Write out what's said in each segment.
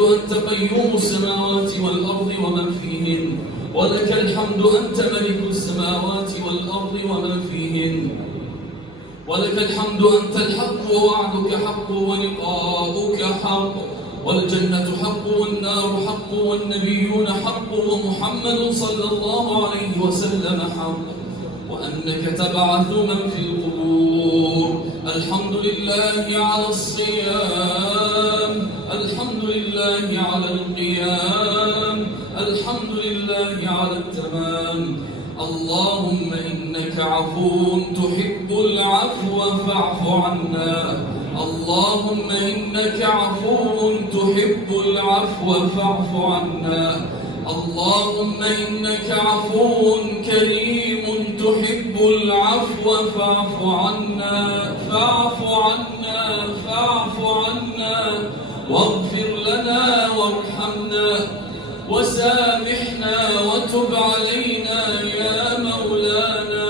أنت قيوم السماوات والأرض ومن فيهن، ولك الحمد أنت ملك السماوات والأرض ومن فيهن، ولك الحمد أنت الحق ووعدك حق ولقاؤك حق، والجنة حق والنار حق والنبيون حق ومحمد صلى الله عليه وسلم حق، وأنك تبعث من في القبور. الحمد لله على الصيام، الحمد لله على القيام، الحمد لله على التمام. اللهم إنك عفو تحب العفو فاعف عنا، اللهم إنك عفو تحب العفو فاعف عنا، اللهم إنك عفو كريم تحب العفو فاعف عنا، فاعف عنا، فاعف عنا، واغفر لنا وارحمنا وسامحنا وتب علينا يا مولانا.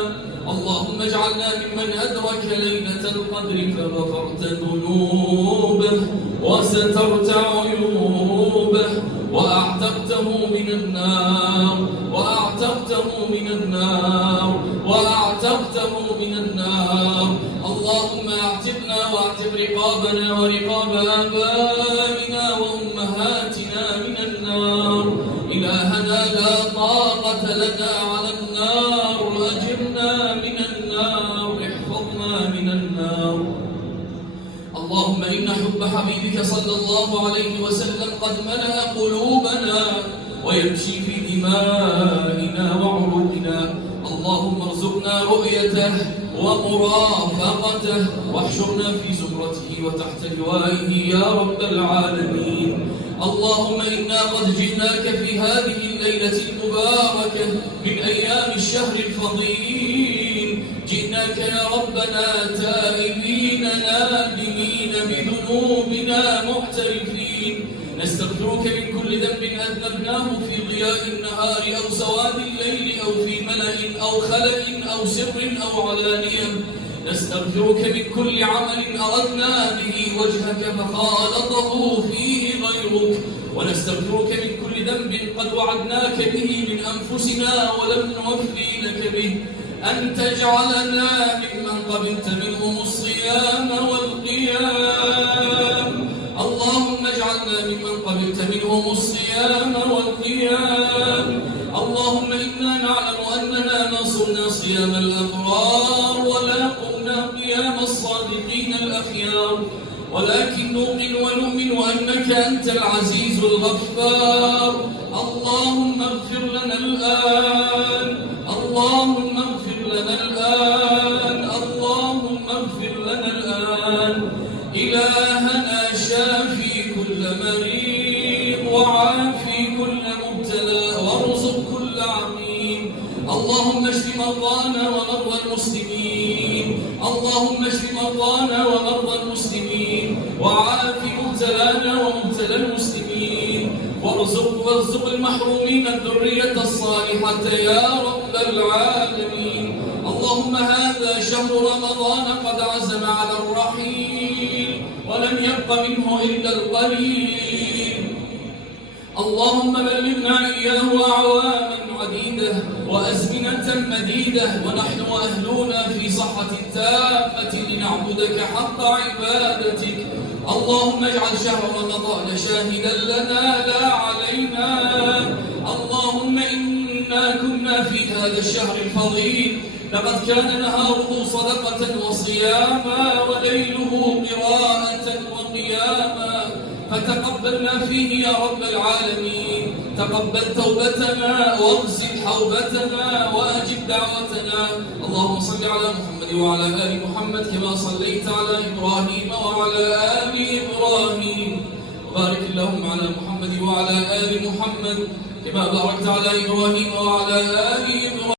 اللهم اجعلنا ممن أدرك ليلة القدر فغفرت ذنوبه وسترت عيوبه وأعتقته من النار، وأعتقته من النار، وأعتقته من النار. اللهم اعتقنا واعتق رقابنا ورقاب آبائنا وأمهاتنا من النار. إلهنا لا طاقة لنا على النار، أجرنا من النار، احفظنا من النار. اللهم إن حب حبيبك صلى الله عليه وسلم قد ملأ قلوبنا ويمشي في دمائنا وعروقنا. اللهم ارزقنا رؤيته ومرافقته واحشرنا في زمرته وتحت لوائه يا رب العالمين. اللهم إنا قد جئناك في هذه الليلة المباركة من أيام الشهر الفضيل، جئناك يا ربنا تائبين نادمين بذنوبنا معترفين، نستغفرك من كل ذنب أذنبناه في ضياء النهار أو سواد الليل أو في ملأ أو خلأ أو سر أو علانية، نستغفرك من كل عمل أردنا به وجهك فخالطه فيه غيرك، ونستغفرك من كل ذنب قد وعدناك به من أنفسنا ولم نوفي لك به، أن تجعلنا ممن قبلت منهم الصيام والقيام. اللهم اجعلنا ممن قبلت منهم الصيام والقيام. اللهم إنا نعلم أننا نصرنا صيام الأبرار ولا قمنا قيام الصادقين الأخيار، ولكن نوقن ونؤمن أنك أنت العزيز الغفار. اللهم اغفر لنا الآن، اللهم اغفر لنا الآن، اللهم اغفر لنا الآن. إلهنا شافي كل مريض وعافي كل مبتلى وارزق كل عميم. اللهم اشف مرضانا ومرضى المسلمين، اللهم اشف مرضانا ومرضى المسلمين، وعاف مبتلانا ومبتلى المسلمين، وارزق المحرومين الذرية الصالحة يا رب العالمين. اللهم هذا شهر رمضان قد عزم على الرحيل ولم يبق منه إلا القليل. اللهم بلغنا إياه أعواما عديدة وأزمنة مديدة ونحن وأهلنا في صحة تامة لنعبدك حق عبادتك. اللهم اجعل شهر رمضان شاهدا لنا لا علينا. اللهم إنا كنا في هذا الشهر الفضيل لقد كان نهاره صدقة وصياما وليله قراءة وقياما، فتقبلنا فيه يا رب العالمين. تقبل توبتنا واغسل حوبتنا وأجب دعوتنا. اللهم صل على محمد وعلى آل محمد كما صليت على إبراهيم وعلى آل إبراهيم، وبارك اللهم على محمد وعلى آل محمد كما باركت على إبراهيم وعلى آل إبراهيم.